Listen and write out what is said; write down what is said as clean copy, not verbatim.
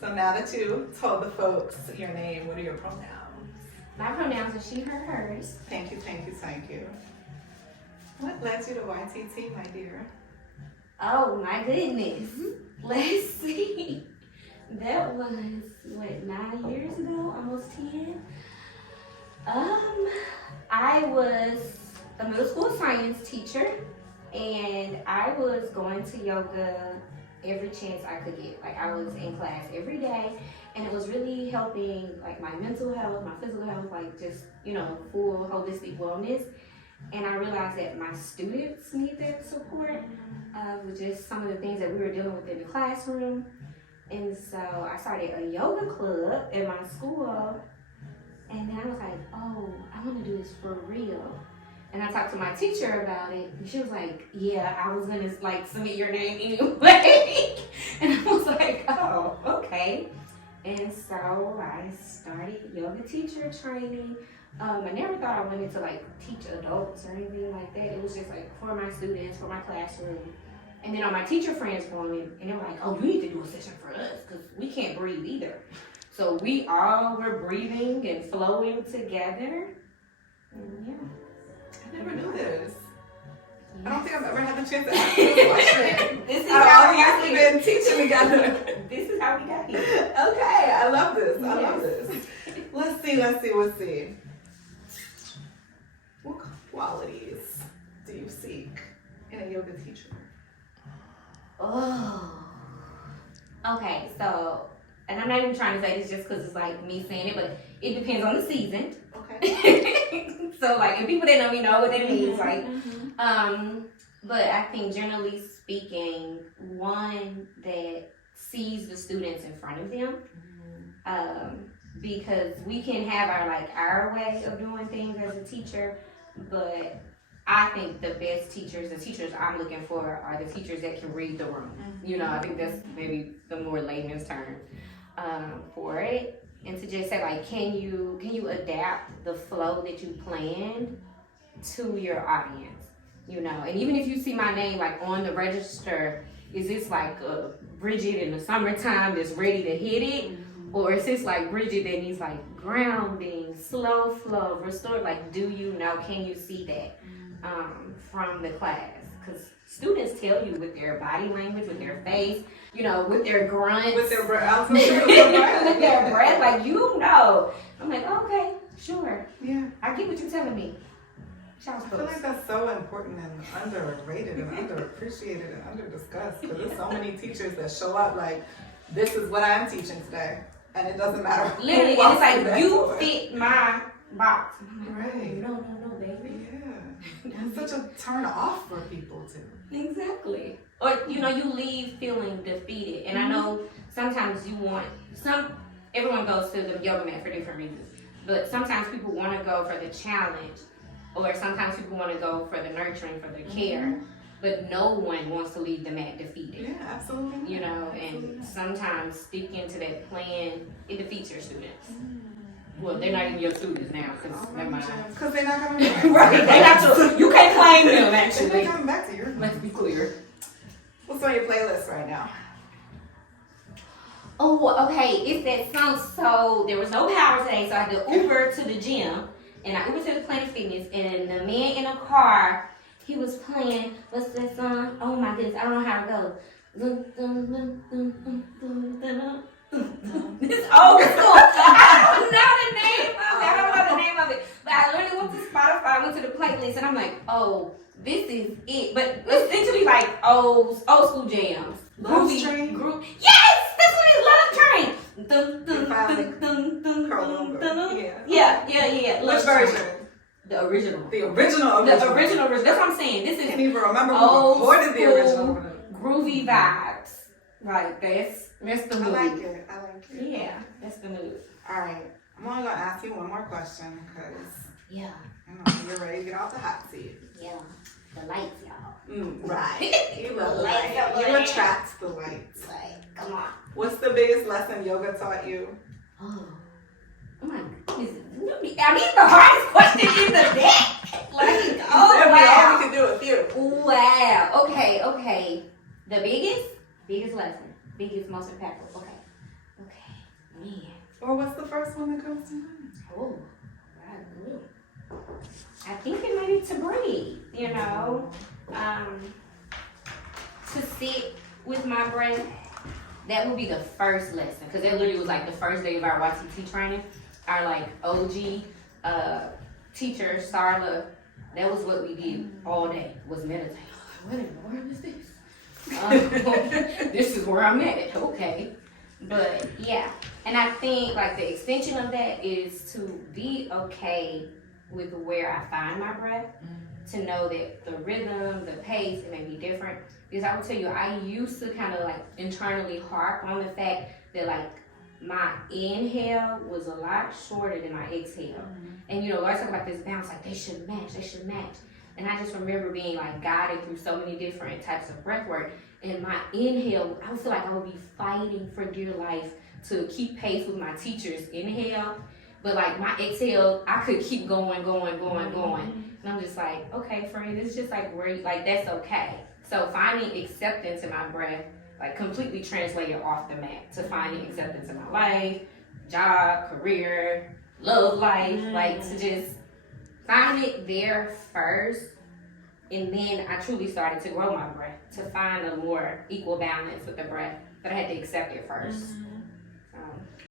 So now that you told the folks your name, what are your pronouns? My pronouns are she, her, hers. Thank you, thank you, thank you. What led you to YTT, my dear? Oh my goodness. Let's see. That was, 9 years ago? Almost 10? I was a middle school science teacher, and I was going to yoga every chance I could get. Like, I was in class every day, and it was really helping, like, my mental health, my physical health, like, just, full holistic wellness. And I realized that my students need that support with just some of the things that we were dealing with in the classroom. And so I started a yoga club at my school. And then I was like, oh, I want to do this for real. And I talked to my teacher about it. And she was like, yeah, I was going to like submit your name anyway. And I was like, oh, okay. And so I started yoga teacher training. I never thought I wanted to like teach adults or anything like that. It was just like for my students, for my classroom. And then all my teacher friends formed, and they were like, oh, you need to do a session for us because we can't breathe either. So we all were breathing and flowing together. And yeah. I never knew this. Yes. I don't think I've ever had the chance to ask this question. This is how we got here. Been teaching together. This is how we got here. Okay, I love this. I love this. Let's see. What qualities do you seek in a yoga teacher? Oh. Okay, so, and I'm not even trying to say this just because it's like me saying it, but it depends on the season. Okay. So like, and people that know me know what that means, like, but I think generally speaking, one that sees the students in front of them, because we can have our way of doing things as a teacher, but I think the best teachers, the teachers I'm looking for, are the teachers that can read the room. I think that's maybe the more layman's term for it. And to just say like, can you adapt the flow that you planned to your audience? And even if you see my name like on the register, is this like Bridget in the summertime that's ready to hit it? Or is this like Bridget that needs like grounding, slow flow, restore? Like, do you know, can you see that from the class? Because students tell you with their body language, with their face, with their grunts. With their breath. With their breath, like, I'm like, oh, okay, sure. Yeah. I get what you're telling me. I feel like that's so important and underrated and underappreciated and underdiscussed, because there's so many teachers that show up like, this is what I'm teaching today, and it doesn't matter. Literally, and it's like, you fit my box. Right. No, baby. Yeah. It's such a turn off for people too. Exactly. Or, you leave feeling defeated. And I know sometimes everyone goes to the yoga mat for different reasons. But sometimes people want to go for the challenge, or sometimes people want to go for the nurturing, for the care. But no one wants to leave the mat defeated. Yeah, absolutely. And sometimes sticking to that plan, it defeats your students. Well, they're not even your students now, because they're not coming back. Right, they're not you can't claim them, actually. They're not coming back to you. Let's be clear. What's on your playlist right now? Oh, okay, it's that song. So there was no power today, so I had to Uber to the gym, and I Ubered to the Planet Fitness, and the man in the car, he was playing, what's that song? Oh my goodness, I don't know how it goes. This old school. I don't know the name of it. But I literally went to Spotify, went to the playlist, and I'm like, oh, this is it. But essentially like old school jams. Love Train? Group. Yes! That's what it is, Love Train. Yeah. Which version? The original. The original. That's what I'm saying. This is I can't even remember who recorded the original. Groovy vibes. Like, that's the mood. I like it. Yeah, that's the mood. All right. I'm only going to ask you one more question, because you're ready to get off the hot seat. Yeah. The lights, y'all. Right. You love the lights. You attract the lights. Like, come on. What's the biggest lesson yoga taught you? Oh my goodness. I mean, the hardest question in the deck. Like, wow. We can do a few. Wow. Okay. The biggest lesson. Biggest, most impactful. Okay. Man. Or what's the first one that comes to mind? Oh, I think it may be to breathe, you know, to sit with my breath. That would be the first lesson, because that literally was like the first day of our YTT training. Our like OG teacher, Sarla, that was what we did all day, was meditate. What in the world is this? This is where I'm at, okay. But yeah, and I think like the extension of that is to be okay with where I find my breath, to know that the rhythm, the pace, it may be different. Because I will tell you, I used to kind of like internally harp on the fact that like my inhale was a lot shorter than my exhale. And you know, I talk about this bounce, like they should match. And I just remember being like guided through so many different types of breath work. And my inhale, I would feel like I would be fighting for dear life to keep pace with my teacher's inhale. But like my exhale, I could keep going. And I'm just like, okay, friend, it's just like where, like that's okay. So finding acceptance in my breath, like completely translated off the mat to finding acceptance in my life, job, career, love life, like to just find it there first. And then I truly started to grow my breath, to find a more equal balance with the breath, but I had to accept it first.